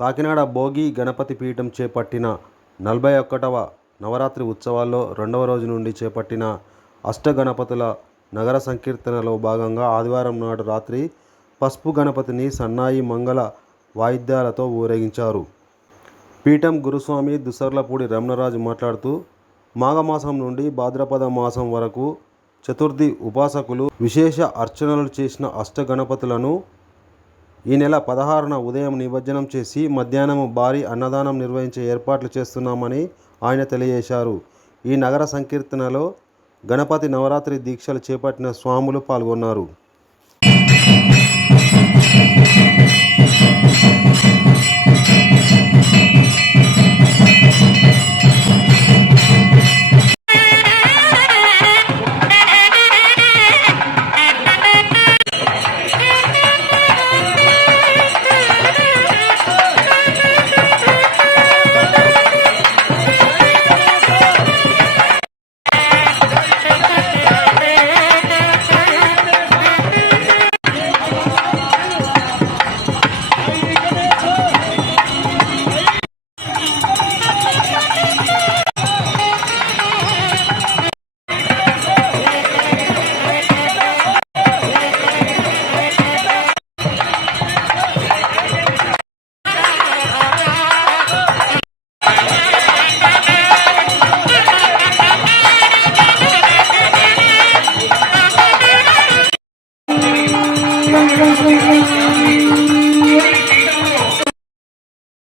కాకినాడ భోగి గణపతి పీఠం చేపట్టిన నలభై ఒక్కటవ నవరాత్రి ఉత్సవాల్లో రెండవ రోజు నుండి చేపట్టిన అష్టగణపతుల నగర సంకీర్తనలో భాగంగా ఆదివారం నాడు రాత్రి పసుపు గణపతిని సన్నాయి మంగళ వాయిద్యాలతో ఊరేగించారు. పీఠం గురుస్వామి దుసర్లపూడి రమణరాజు మాట్లాడుతూ మాఘమాసం నుండి భాద్రపద మాసం వరకు చతుర్థి ఉపాసకులు విశేష అర్చనలు చేసిన అష్టగణపతులను ఈ నెల పదహారున ఉదయం నిమజ్జనం చేసి మధ్యాహ్నం భారీ అన్నదానం నిర్వహించే ఏర్పాట్లు చేస్తున్నామని ఆయన తెలియజేశారు. ఈ నగర సంకీర్తనలో గణపతి నవరాత్రి దీక్షలు చేపట్టిన స్వాములు పాల్గొన్నారు.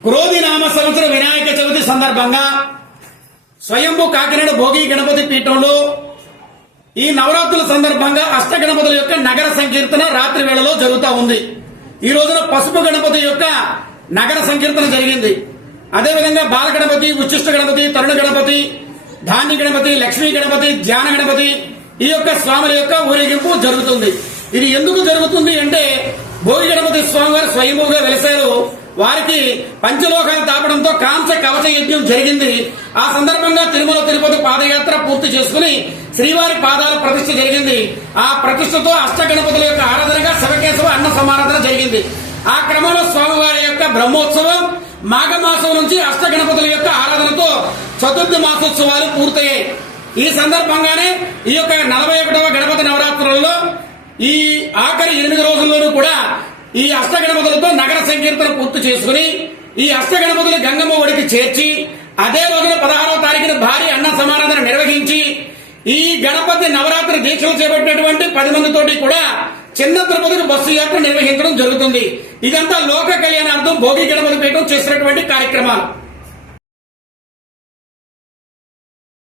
క్రోధి నామ సంవత్సర వినాయక చవితి సందర్భంగా స్వయంభు కాకినాడ భోగి గణపతి పీఠంలో ఈ నవరాత్రుల సందర్భంగా అష్ట గణపతుల యొక్క నగర సంకీర్తన రాత్రి వేళలో జరుగుతూ ఉంది. ఈ రోజున పసుపు గణపతి యొక్క నగర సంకీర్తన జరిగింది. అదేవిధంగా బాల గణపతి ఉచ్చిష్ట గణపతి తరుణ గణపతి ధాన్య గణపతి లక్ష్మీ గణపతి ధ్యాన గణపతి ఈ యొక్క స్వాముల యొక్క ఊరేగింపు జరుగుతుంది. ఇది ఎందుకు జరుగుతుంది అంటే భోగి గణపతి స్వామి వారు స్వయంభూగా వెలిశారు. వారికి పంచలోకాలు తాపడంతో కాంస కవచ యజ్ఞం జరిగింది. ఆ సందర్భంగా తిరుమల తిరుపతి పాదయాత్ర పూర్తి చేసుకుని శ్రీవారి పాదాల ప్రతిష్ఠ జరిగింది. ఆ ప్రతిష్ఠతో అష్ట గణపతుల యొక్క ఆరాధనగా శివకేశవ అన్న సమారాధన జరిగింది. ఆ క్రమంలో స్వామివారి యొక్క బ్రహ్మోత్సవం మాఘమాసం నుంచి అష్ట గణపతుల యొక్క ఆరాధనతో చతుర్థి మాసోత్సవాలు పూర్తయ్యాయి. ఈ సందర్భంగానే ఈ యొక్క నలభై ఒకటవ గణపతి నవరాత్రులలో ఈ ఆఖరి ఎనిమిది రోజుల్లోనూ కూడా ఈ అష్టగణపతులతో నగర సంకీర్తన పూర్తి చేసుకుని ఈ అష్టగణపతులు గంగమ్మ ఒడికి చేర్చి అదే రోజున పదహారవ తారీఖున భారీ అన్న సమారాధన నిర్వహించి ఈ గణపతి నవరాత్రి దీక్షలు చేపట్టినటువంటి పది మందితోటి కూడా చిన్న తిరుపతికి బస్సు యాత్ర నిర్వహించడం జరుగుతుంది. ఇదంతా లోక కళ్యాణార్థం భోగి గణపతి పీఠం చేసినటువంటి కార్యక్రమాలు.